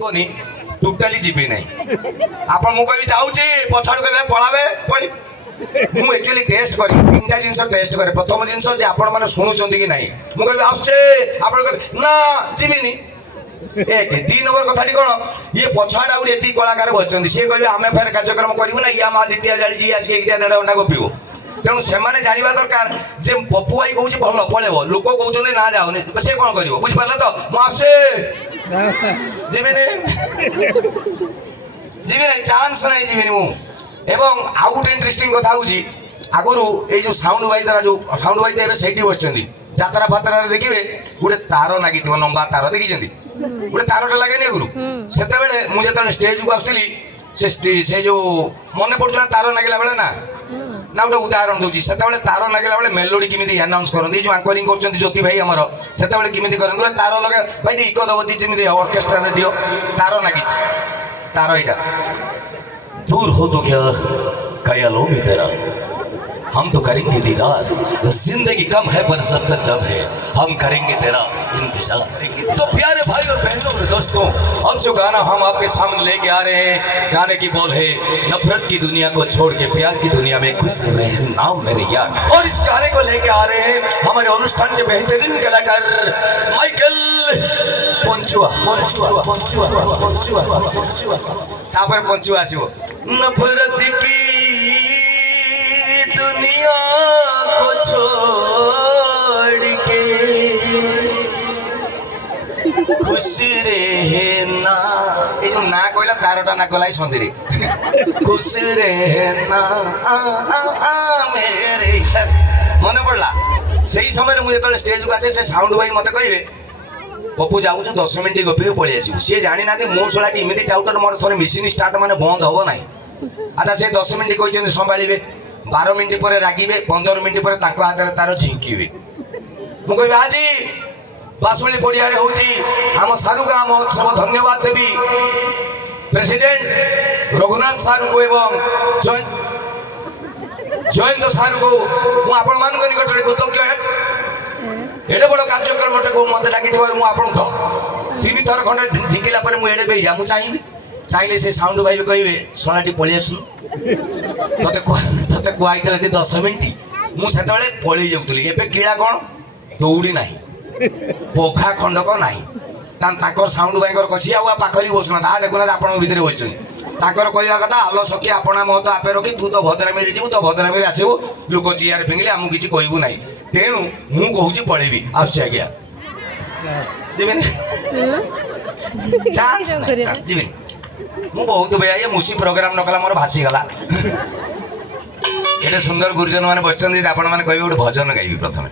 Totally जीवी ना आप मुझे चाहूँगी पछड़ के पढ़ावे पढ़ी मुझे एक्चुअली टेस्ट कर तीन जिन टेस्ट करे प्रथम जिन आपण मैंने शुणुंट कि नहीं मुझे आसुचे आप ना जीविनी एक दी नंबर कथाटी कौन ये पछाड़ आउ ये कलाकार बसते सी कहे आम फेर कार्यक्रम करूँ ना या माँ द्वितीय जाली आसिक 1.5 घंटा गपिब तेणु से जानवा दरकार जे पप्पू भाई कौन भल पलैब लोक कहते ना जाऊनी सी कौन कर बुझिपारे तो मुझे जीविनी जीविनी चांस नहीं जीविनी मुझे आउ गोटे इंटरेस्टिंग कथा हूँ आगुरी ये जो साउंड वाई द्वारा जो साउंड वाई तो से बस जात्रा फात्रा देखिए गोटे तार लगी लंबा तार देखी गोटे तारटा लगे आगुरी से मुझे स्टेज को आसुली से जो मन पड़ता तार लगे बेले ना ना गोटे उदाहरण दूसरी से तार लगे बेले मेलोडी किमी आनाउंस करते जो आंकरिंग कर ज्योति भाई आमर से किमी करते तार लगे भाई इको दब जमी अर्केस्ट्रा में दियो तार लगी तार यहाँ दूर हो तो क्या ख्यालों में तेरा हम तो करेंगे दीदार जिंदगी कम है पर सब तक दम है हम करेंगे तेरा इंतजार। तो प्यारे भाई और बहनों और दोस्तों अब जो गाना हम आपके सामने लेके आ रहे हैं गाने की बोल है नफरत की दुनिया को छोड़ के प्यार की दुनिया में खुश रहे नाम मेरे यार। और इस गाने को लेके आ रहे हैं हमारे अनुष्ठान के बेहतरीन कलाकार माइकल पंचुआ पंचुआ पंचुआ पंचुआ पंचुआ तापर पंचुआ आसिबो नफरत की दुनिया को छोड़ के खुशी रे ना ये जो ना कहला तारटा ना कहला संधि खुशी रे ना मेरे मन पड़ला से समय मुझे स्टेज को आसे से साउंड भाई मत कहे पप्पू जाऊँ 10 मिनट गपी पलि आसू सी जानी ना मो शोला इमिति टाउटर मोर थोड़े मेसीन स्टार्ट माने बंद हम ना अच्छा से 10 मिनट कहते संभाले 12 मिनट पर रागिबे 15 मिनट पर हाथ में तार झिंकिबे मुझे आज बासुली पड़िया आम सारुगा महोत्सव धन्यवाद देवी प्रेसिडेंट रघुनाथ सार को एवं जयंत सार को आपण मान निकट में कृतज्ञ है एडे बड़ कार्यक्रम को मत लगी 3 थर खंडे झिंकिला मुझे बेया मुझे चाहिए से साउंड भाई कहे शलाटी पलि आसु ते कहते 10 मिनट मुझे पलि जाऊली ए किला कौन दौड़ी ना पोखा खंडक ना साउंड भाई कसी आ पाखरी बसुना देखुना आप भितर बस कहवा कथा आल सखी आपना मत आपे रखी तू तो भद्रामी जीव तो भद्रामी आसबू लोक चेयर फिंगले आमको किसी कहबू ना तेणु मुझे पलैबी आज्ञा जी मु बहुत भैया ये मुसी प्रोग्राम न कला मोर भासीगला ये सुंदर गुरुजन मैंने बस आप कहे गोटे भजन गाइबी प्रथम